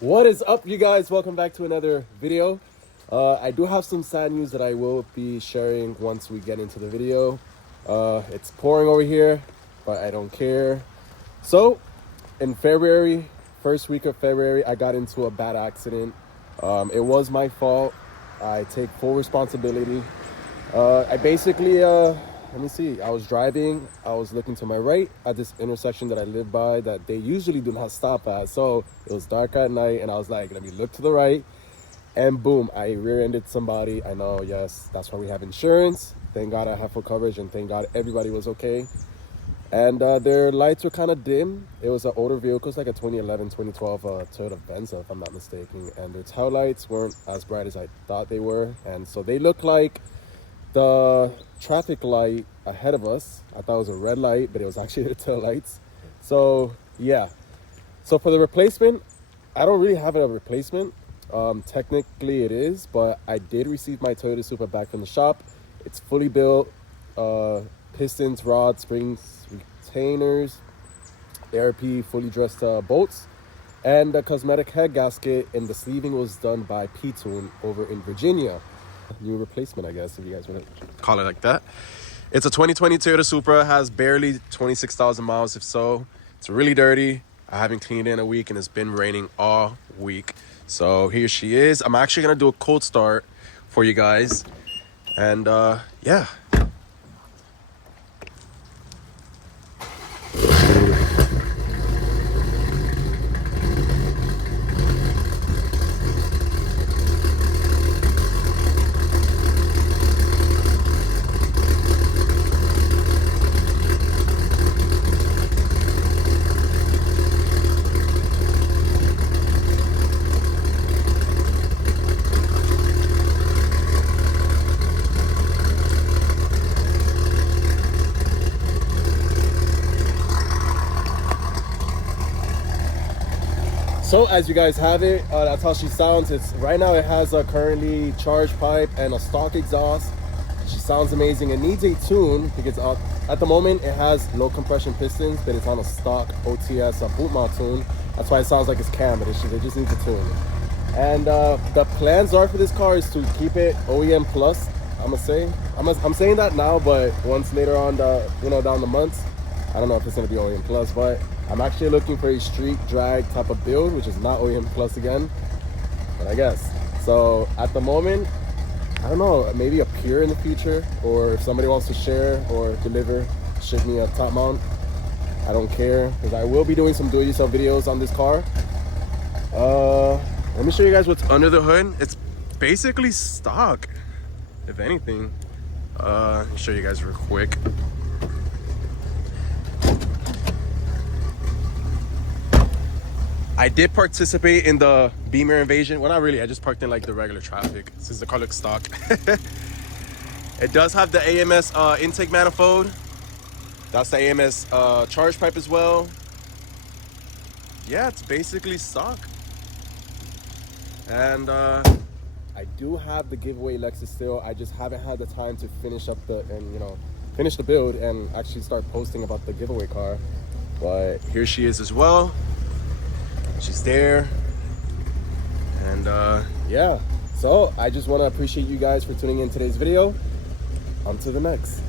What is up, you guys? Welcome back to another video. I do have some sad news that I will be sharing once we get into the video. It's pouring over here, but I don't care. So in February, first week of February, I got into a bad accident. It was my fault. I take full responsibility. I basically let me see, I was driving, I was looking to my right at this intersection that I live by that they usually do not stop at. So it was dark at night and I was like, let me look to the right, and boom, I rear-ended somebody. I know, yes, that's why we have insurance. Thank God I have full coverage, and thank God everybody was okay. And their lights were kind of dim. It was an older vehicle. It's like a 2011, 2012 Toyota Venza, if I'm not mistaken. And their tail lights weren't as bright as I thought they were. And so they looked like the traffic light ahead of us. I thought it was a red light, but it was actually the tail lights. So yeah. So for the replacement, I don't really have a replacement. Technically it is, but I did receive my Toyota Supra back from the shop. It's fully built. Pistons, rods, springs, retainers, ARP fully dressed bolts, and the cosmetic head gasket and the sleeving was done by P-Tune over in Virginia. New replacement, I guess, if you guys want to call it like that. It's a 2020 Toyota Supra, has barely 26,000 miles, if so. It's really dirty. I haven't cleaned it in a week, and it's been raining all week. So here she is. I'm actually going to do a cold start for you guys. And yeah. So as you guys have it, that's how she sounds. It's right now it has a currently charged pipe and a stock exhaust. She sounds amazing. It needs a tune because at the moment it has low compression pistons, but it's on a stock OTS boot mount tune. That's why it sounds like it's cam, but it just needs a tune. And the plans are for this car is to keep it OEM plus. I'm saying that now, but once later on down the months, I don't know if it's gonna be OEM plus, but I'm actually looking for a street drag type of build, which is not OEM plus again, but I guess. So at the moment, I don't know, maybe a Pure in the future, or if somebody wants to share or deliver, ship me a top mount. I don't care, because I will be doing some do-it-yourself videos on this car. Let me show you guys what's under the hood. It's basically stock, if anything. Let me show you guys real quick. I did participate in the Beamer invasion. Well, not really. I just parked in like the regular traffic since the car looks stock. It does have the AMS intake manifold. That's the AMS charge pipe as well. Yeah, it's basically stock. And I do have the giveaway Lexus still. I just haven't had the time to finish up finish the build and actually start posting about the giveaway car. But here she is as well. She's there. And yeah, so I just want to appreciate you guys for tuning in today's video. On to the next.